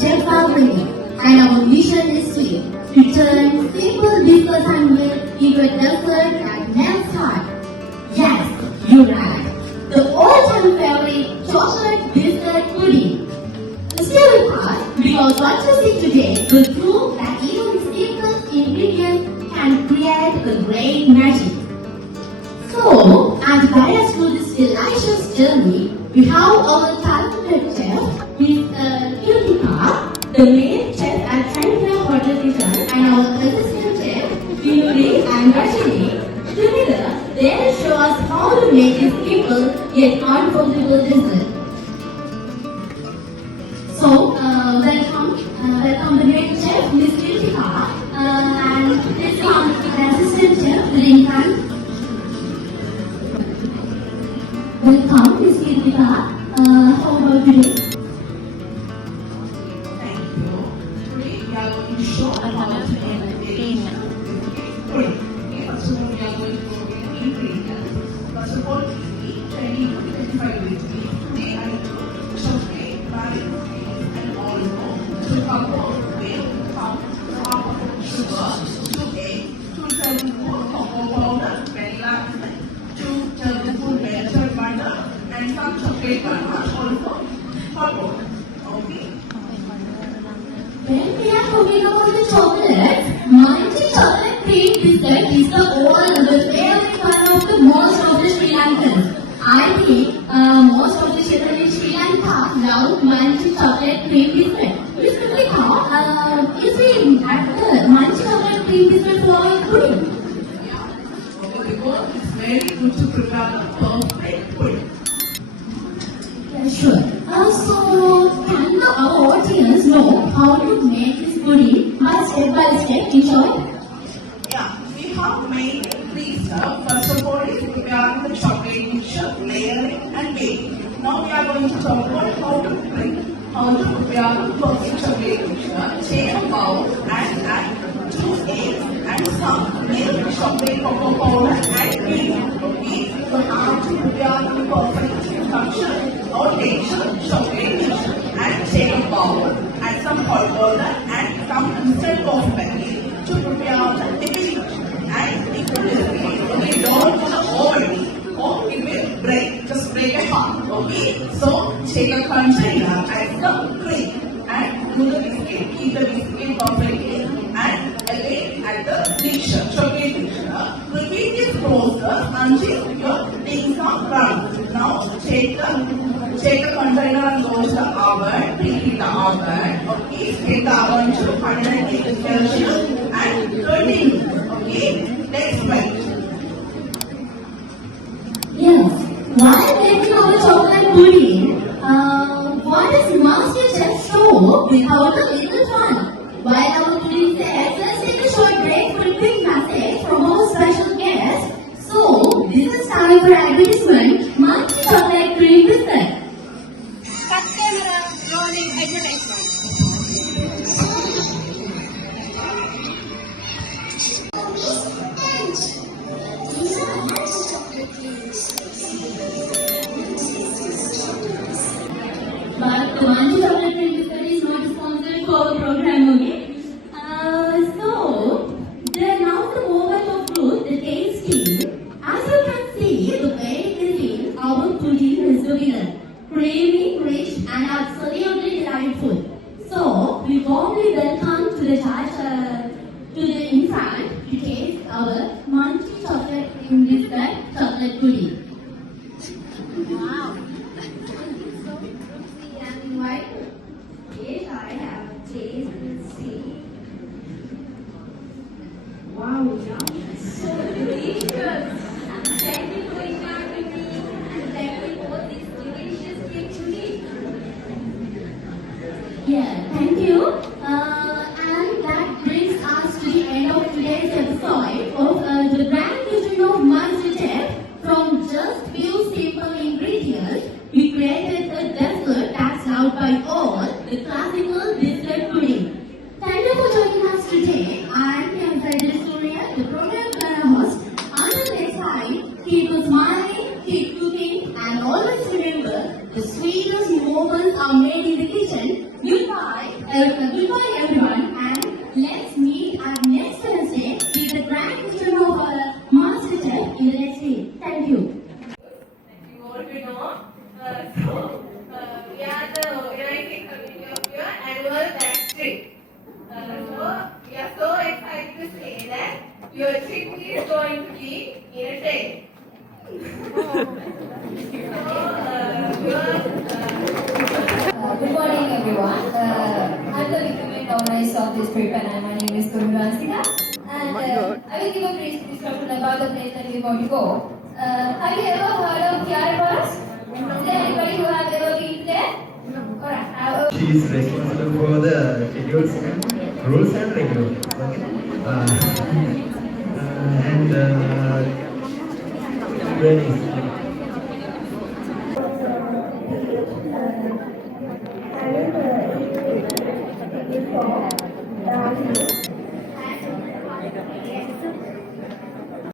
Chef Alvini, and our mission is clear: to turn simple business handmade into a dessert that melts heart. Yes, you're right. The all-time favorite chocolate dessert pudding. Stay with us because what you see today will prove that even the simplest ingredients can create a great magic. So, and to guide us through this delicious journey, we have our talented chef, Ms. Kirtika, the main chef at Chinatown Hotel Kitchen, and our assistant chef, Vinuri and Rajini. Together, they will show us how to make this simple yet unforgettable dessert. So, welcome the great chef, Ms. Kirtika, and please come assistant chef, Rinkan. Welcome, Ms. Kirtika. How about today? Thank you. Today we are going to show about ingredients. First of all, we are going to go with ingredients. First of all, we 20-25 with me. Today I took chocolate, vanilla, and almond to cover with half of sugar, 2 eggs, 2 tablespoons cocoa powder, vanilla, 2 tablespoons melted butter, and some chocolate ganache also hot water. Okay. When we are talking about the chocolates, multi-chocolate cream biscuit is the favorite one of the most of the Sri Lankans. I think most of the children in Sri Lanka love multi-chocolate cream biscuit. Ms. Kritika, is it at the multi-chocolate cream biscuit for our pudding? Because it's very good to prepare a perfect pudding. Yeah, sure. So, can our audience know how to make this pudding by step in short? Yeah, we have made 3 steps. First of all, is preparing the chocolate mixture, layering and baking. Now we are going to talk about how to prepare the perfect chocolate mixture. Take a bowl and add 2 eggs and some milk, chocolate cocoa powder and cream. Okay, so how to prepare the perfect function or texture chocolate mixture. And take a bowl, add some hot water and some instant coffee packet to prepare the mixture. And if you okay, don't put the oil or it will break, just break it apart. Okay, so take a container, add some cream and do the biscuit, keep the biscuit perfectly and again add the mixture, chocolate mixture. Repeat this process until your things are brown. Now take a container and go to the oven, preheat the oven, okay, set the oven to 180 Celsius and 20 minutes, okay, let's wait. Yes. While making our chocolate pudding, what is Master Chef show without a little fun? While our pudding says, let's take a short break for a quick message from our special guest. So, this is time for advertisement, multi-chocolate cream biscuit. Cut camera, rolling advertisement. But the multi-chocolate cream biscuit is not sponsored for our program, okay? So, now the moment of truth, the tasting. As you can see, the very clean, our pudding is the winner. Creamy, rich, and absolutely delightful. So, we warmly welcome to the judge, to the infant to taste our multi-chocolate cream biscuit chocolate pudding. Wow! And invite. Yes, I have a taste and see. Wow, yum! So delicious. Thank you for inviting me and thank you for this delicious cake today. Yeah, thank you. And that brings us to the end of today's episode of the brand vision of Master Chef. From just few simple ingredients, we created a dessert that's loved by all, the classical biscuit pudding. Thank you for joining us today. I'm Kamsa Surya, the program host Goodbye everyone, and let's meet our next Thursday with the Grand Mission of our Master Chef in the next week. Thank you. You all to know. We are the organizing committee of your annual dance trip. We are so excited to say that your trip is going to be in a train. Good morning, everyone. I'm the equipment organizer of this trip, and my name is Gururansika. And I will give a brief description about the place that we're going to go. Have you ever heard of Kiara Forest? Is there anybody who has ever been there? Alright. She is responsible for the schedules and rules and regulations. Okay. And very nice. I will